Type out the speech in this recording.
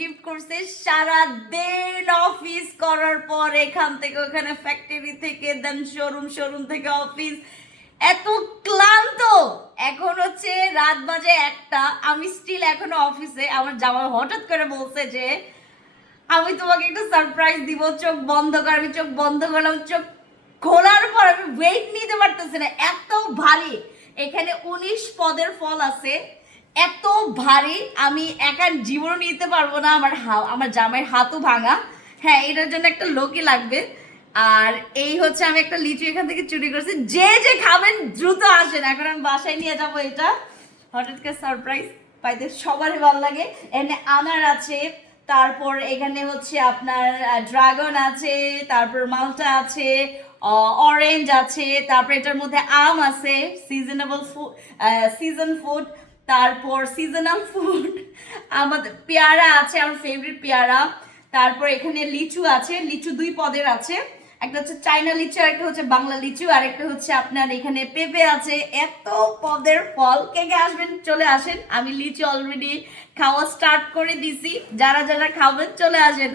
gift করছে সারা দিন office করার পর এখান থেকে ওখানে ফ্যাক্টরি থেকে দেন শোরুম থেকে অফিস এত ক্লান্ত এখন হচ্ছে রাত বাজে 1টা আমি স্টিল এখনো অফিসে আমার জামাই হঠাৎ করে বলছে যে আমি তোমাকে একটু সারপ্রাইজ দিব চোখ বন্ধ কর আমি চোখ বন্ধ করলাম চোখ খোলার পর আমি ওয়েট নিতে পারতেছি না এত ভারী এখানে 19 পদের ফল আছে এত ভারী আমি একা জীবন নিতে পারবো না আমার জামাইয়ের হাতও ভাঙা হ্যাঁ এটার জন্য একটা লোকই লাগবে আর এই হচ্ছে আমি একটা লিচু এখান থেকে চুরি করছি যে যে খাবেন দ্রুত আসেন এখন আমি বাসায় নিয়ে যাবো এটা হঠাৎ করে সারপ্রাইজ পাইতে সবারই ভালো লাগে এখানে আনার আছে তারপর এখানে হচ্ছে আপনার ড্রাগন আছে তারপর মালটা আছে অরেঞ্জ আছে তারপর এটার মধ্যে আম আছে সিজন ফুড তারপর সিজনাল ফুড আমাদের পেয়ারা আছে আমার ফেভারিট পেয়ারা তারপর এখানে লিচু আছে লিচু 2 পদের আছে একটা হচ্ছে চাইনা লিচু আর একটা হচ্ছে বাংলা লিচু আর একটা হচ্ছে আপনার এখানে পেঁপে আছে এত পদের ফল কে কে আসবেন চলে আসেন আমি লিচু অলরেডি খাওয়া স্টার্ট করে দিছি যারা যারা খাবেন চলে আসেন